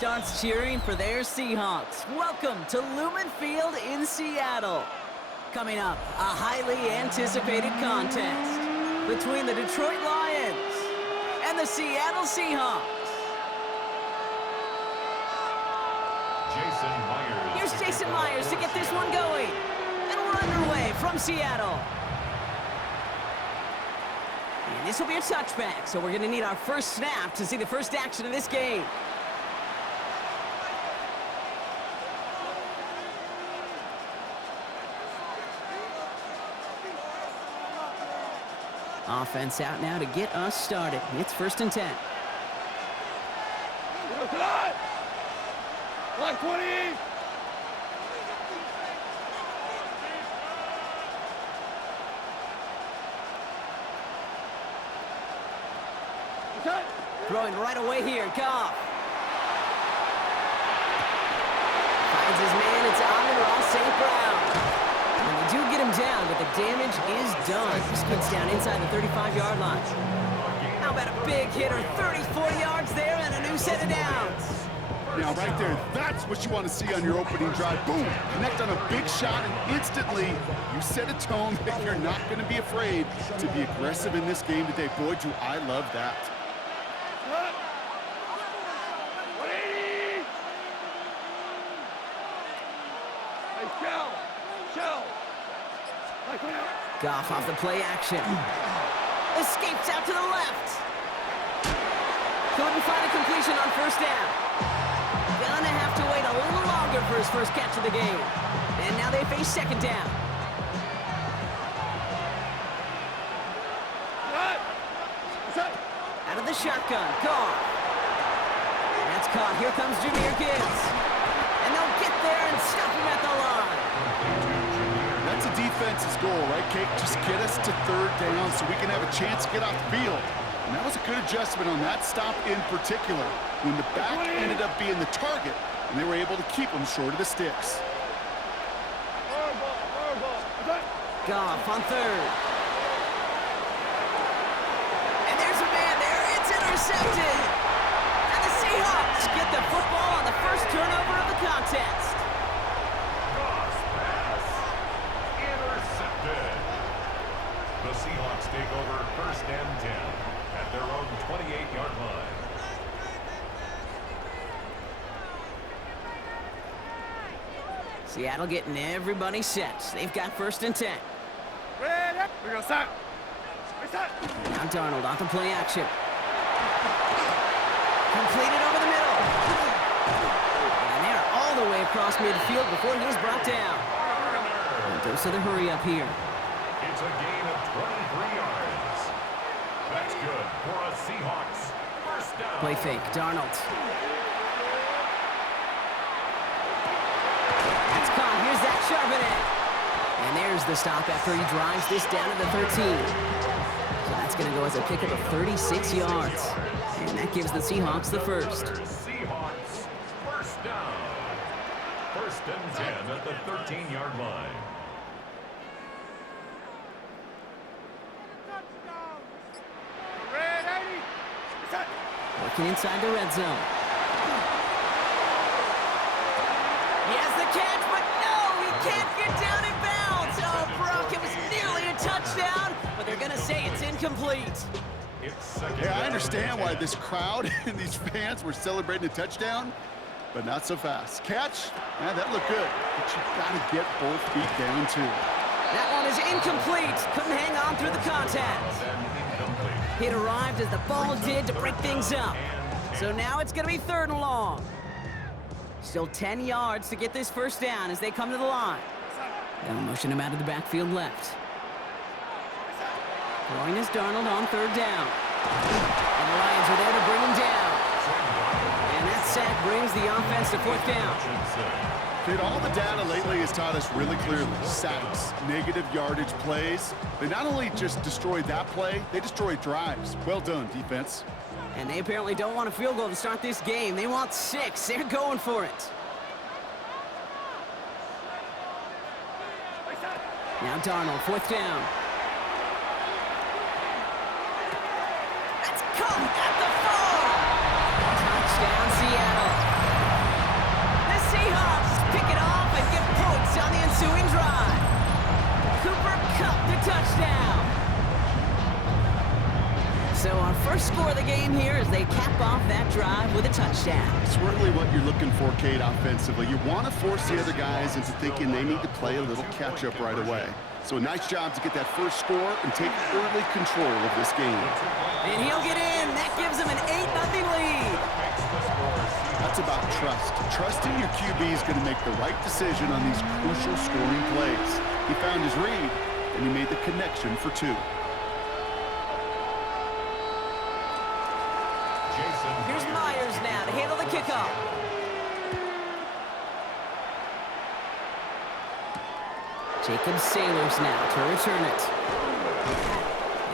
starts cheering for their Seahawks. Welcome to Lumen Field in Seattle. Coming up, a highly anticipated contest between the Detroit Lions and the Seattle Seahawks. Here's Jason Myers to get this one going. And we're underway from Seattle. And this will be a touchback, so we're going to need our first snap to see the first action of this game. Offense out now to get us started. It's 1st and 10. Black 20! Throwing right away here, Goff. Finds his man, it's Amon-Ra St. Brown. And they do get him down, but the damage is done. He spins down inside the 35-yard line. How about a big hitter, 34 yards there and a new set of downs. Now, right there, that's what you want to see on your opening drive. Boom! Connect on a big shot, and instantly you set a tone that you're not going to be afraid to be aggressive in this game today. Boy, do I love that. Goff off the play action. Escapes out to the left. Couldn't find a completion on 1st down. Gonna have to wait a little longer for his first catch of the game. And now they face 2nd down. Out of the shotgun, Goff. That's caught. Here comes Jahmyr Gibbs. And they'll get there and stop him at the line. That's a defense's goal, right, Kate? Just get us to 3rd down so we can have a chance to get off the field. And that was a good adjustment on that stop in particular, when the back ended up being the target, and they were able to keep him short of the sticks. Goff on 3rd. And there's a man there. It's intercepted. And the Seahawks get the football on the first turnover of the contest. The Seahawks take over 1st and 10 at their own 28-yard line. Seattle getting everybody set. They've got 1st and 10. We're going to start. Now Darnold off the play action. Completed over the middle. And they're all the way across midfield before he was brought down. And dose of the hurry up here. It's a gain of 23 yards. That's good for a Seahawks 1st down. Play fake, Darnold. That's caught. Here's that sharpen it. And there's the stop after he drives this down to the 13. So that's going to go as a pickup of 36 yards. And that gives the Seahawks the first. Seahawks 1st down. 1st and 10 at the 13-yard line. Working inside the red zone. He has the catch, but no, he can't get down in bounds. Oh, Brock, it was nearly a touchdown, but they're going to say it's incomplete. Yeah, I understand why this crowd and these fans were celebrating a touchdown, but not so fast. Catch? Yeah, that looked good, but you got to get both feet down, too. That one is incomplete. Couldn't hang on through the contact. It arrived as the ball did to break things up. So now it's going to be 3rd and long. Still 10 yards to get this 1st down as they come to the line. They'll motion him out of the backfield left. Throwing is Darnold on 3rd down. And the Lions are there to bring him down. And that sack brings the offense to 4th down. Kid, all the data lately has taught us really clearly, sacks, negative yardage plays. They not only just destroyed that play, they destroyed drives. Well done, defense. And they apparently don't want a field goal to start this game. They want 6. They're going for it. Now Darnold, 4th down. That's caught at the 4. Touchdown, Seattle. first score of the game here as they cap off that drive with a touchdown. It's really what you're looking for, Kate, offensively. You want to force the other guys into thinking they need to play a little catch-up right away. So a nice job to get that first score and take early control of this game. And he'll get in. That gives him an 8-0 lead. That's about trust. Trusting your QB is going to make the right decision on these crucial scoring plays. He found his read, and he made the connection for 2. Here's Myers now to handle the kickoff. Jacob Sailors now to return it.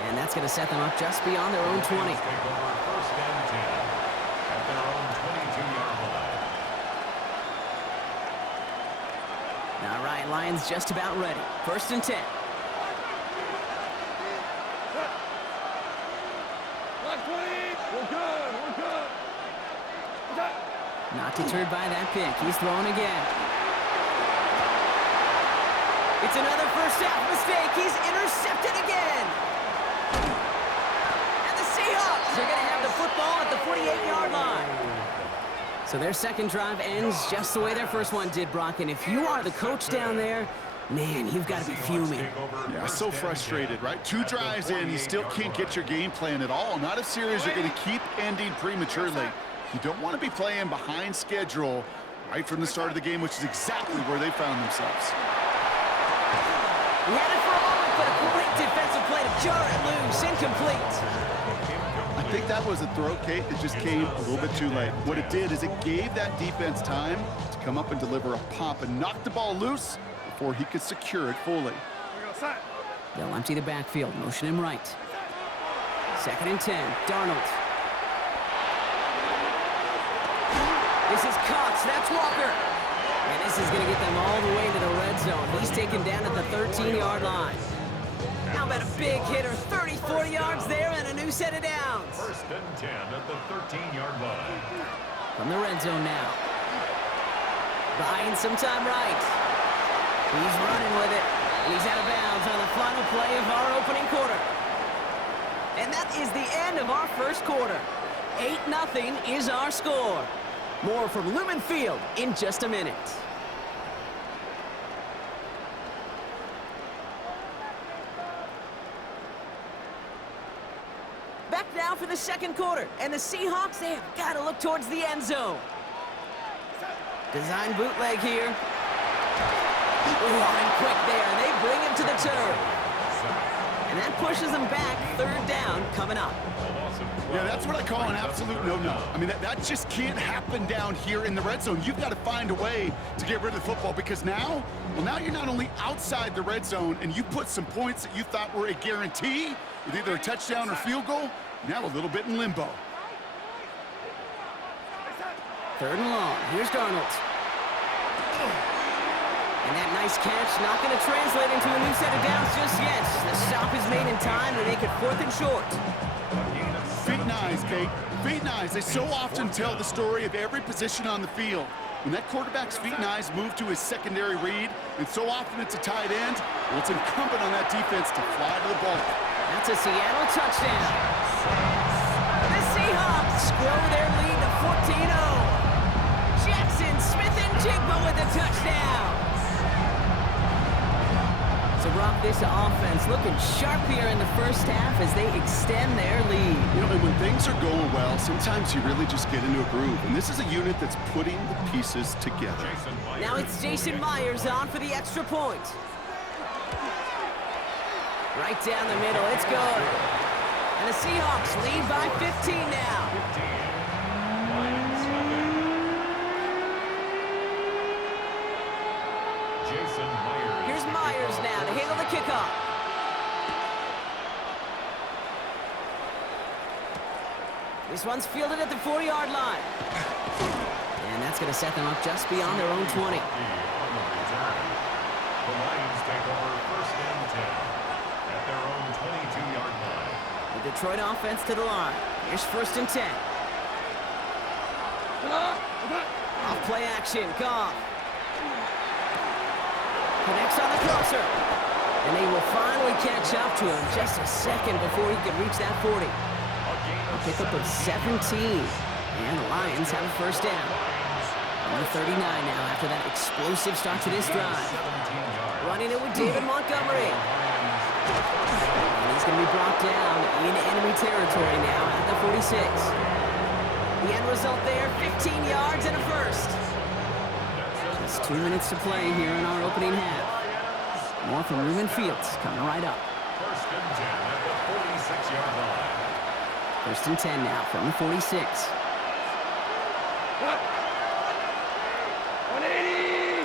And that's going to set them up just beyond their own 20. All right, Lions just about ready. 1st and 10. Not deterred by that pick. He's throwing again. It's another first half mistake. He's intercepted again. And the Seahawks are going to have the football at the 48-yard line. So their second drive ends just the way their first one did, Brock. And if you are the coach down there, man, you've got to be fuming. Yeah, so frustrated, right? 2 drives in, you still can't get your game plan at all. Not a series you're going to keep ending prematurely. You don't want to be playing behind schedule right from the start of the game, which is exactly where they found themselves. He had it for a moment, but a great defensive play to jar it loose. Incomplete. I think that was a throw, Kate, that just came a little bit too late. What it did is it gave that defense time to come up and deliver a pop and knock the ball loose before he could secure it fully. They'll empty the backfield, motion him right. 2nd and 10, Darnold. This is Cox, that's Walker. And this is going to get them all the way to the red zone. He's taken down at the 13-yard line. How about a big hitter, 30, 40 yards there and a new set of downs. 1st and 10 at the 13-yard line. From the red zone now. Buying some time right. He's running with it. And he's out of bounds on the final play of our opening quarter. And that is the end of our first quarter. 8-0 is our score. More from Lumen Field in just a minute. Back now for the second quarter. And the Seahawks, they have got to look towards the end zone. Design bootleg here. Ooh, and quick there. They bring him to the turf. And that pushes them back. 3rd down coming up. Yeah, that's what I call an absolute no-no. I mean, that just can't happen down here in the red zone. You've got to find a way to get rid of the football because now you're not only outside the red zone and you put some points that you thought were a guarantee with either a touchdown or field goal, now a little bit in limbo. 3rd and long. Here's Darnold. And that nice catch not going to translate into a new set of downs just yet. The stop is made in time to make it 4th and short. Feet and eyes, Kate. Feet and eyes. They so often tell the story of every position on the field. When that quarterback's feet and eyes move to his secondary read, and so often it's a tight end, well, it's incumbent on that defense to fly to the ball. That's a Seattle touchdown. The Seahawks grow their lead to 14-0. Jackson Smith-Njigba with a touchdown. So, Brock, this offense looking sharp here in the first half as they extend their lead. You know, and when things are going well, sometimes you really just get into a groove. And this is a unit that's putting the pieces together. Now it's Jason Myers on for the extra point. Right down the middle, it's good. And the Seahawks lead by 15 now. Here's Myers now to handle the kickoff. This one's fielded at the 40-yard line. And that's going to set them up just beyond their own 20. The Lions take over 1st and 10 at their own 22-yard line. The Detroit offense to the line. Here's 1st and 10. Off play action, Goff. Connects on the crosser. And they will finally catch up to him just a second before he can reach that 40. pickup of 17. And the Lions have a first down. Number 39 now after that explosive start to this drive. Running it with David Montgomery. And he's going to be brought down in enemy territory now at the 46. The end result there, 15 yards and a first. Just 2 minutes to play here in our opening half. More from Ruben Fields coming right up. First and 10 at the 46-yard line. First and 10 now from the 46. Cut. 180.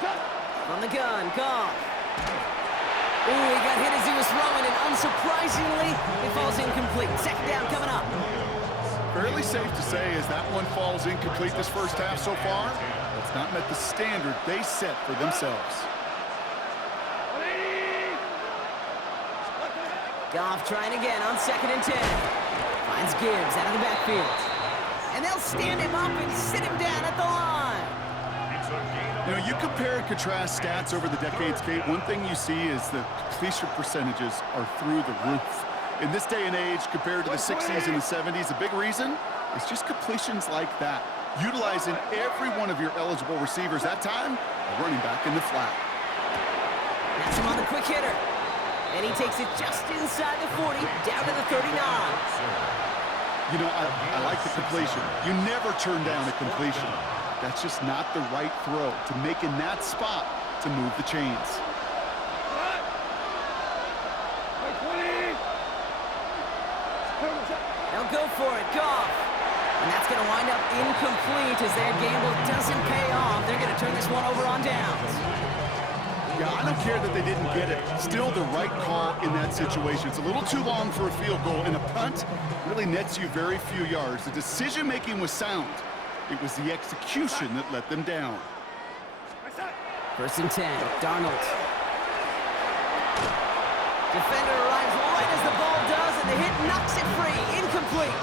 Cut. From the gun, Goff. Ooh, he got hit as he was throwing, and unsurprisingly, it falls incomplete. Second down coming up. Fairly safe to say as that one falls incomplete this first half so far, it's not met the standard they set for themselves. 180. Goff trying again on second and 10. Finds Gibbs out of the backfield. And they'll stand him up and sit him down at the line. You know, you compare and contrast stats over the decades, Kate. One thing you see is the completion percentages are through the roof. In this day and age, compared to the 60s and the 70s, the big reason is just completions like that. Utilizing every one of your eligible receivers that time, a running back in the flat. That's him on the quick hitter. And he takes it just inside the 40, down to the 39. You know, I like the completion. You never turn down a completion. That's just not the right throw to make in that spot to move the chains. They'll go for it, Goff. And that's going to wind up incomplete as their gamble doesn't pay off. They're going to turn this one over on downs. Yeah, I don't care that they didn't get it. Still the right call in that situation. It's a little too long for a field goal, and a punt really nets you very few yards. The decision-making was sound. It was the execution that let them down. First and 10, Darnold. Defender arrives right as the ball does, and the hit knocks it free. Incomplete.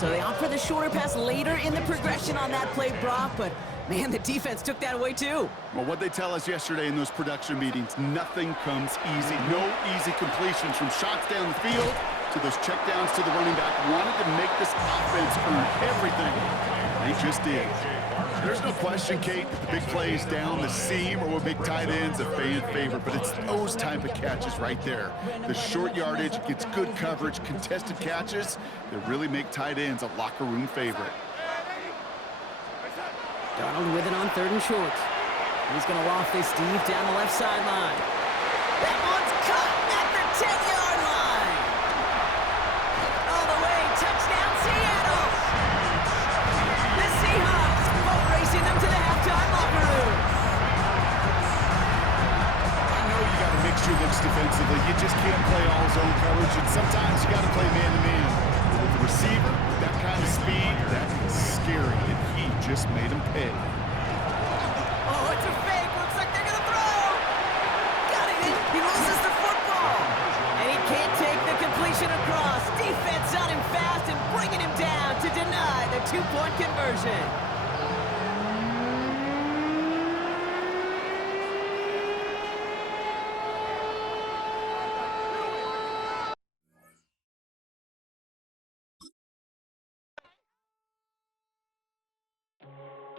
So they opt for the shorter pass later in the progression on that play, Brock, but man, the defense took that away too. Well, what they tell us yesterday in those production meetings, nothing comes easy. No easy completions from shots down the field to those checkdowns to the running back. Wanted to make this offense earn everything. They just did. There's no question, Kate, that the big plays down the seam or what make tight ends a fan favorite, but it's those type of catches right there. The short yardage, gets good coverage, contested catches that really make tight ends a locker room favorite. Darnold with it on third and short. He's going to loft this deep down the left sideline. That one's caught at the 10-yard line. All the way, touchdown Seattle. The Seahawks boat racing them to the halftime locker room. I know you got to mix your looks defensively. You just can't play all zone coverage, and sometimes you got to play man-to-man. With the receiver, with that kind of speed, that is scary, and he just made him pay. Oh, it's a fake. Looks like they're going to throw. Got it in. He loses the football. And he can't take the completion across. Defense on him fast and bringing him down to deny the two-point conversion.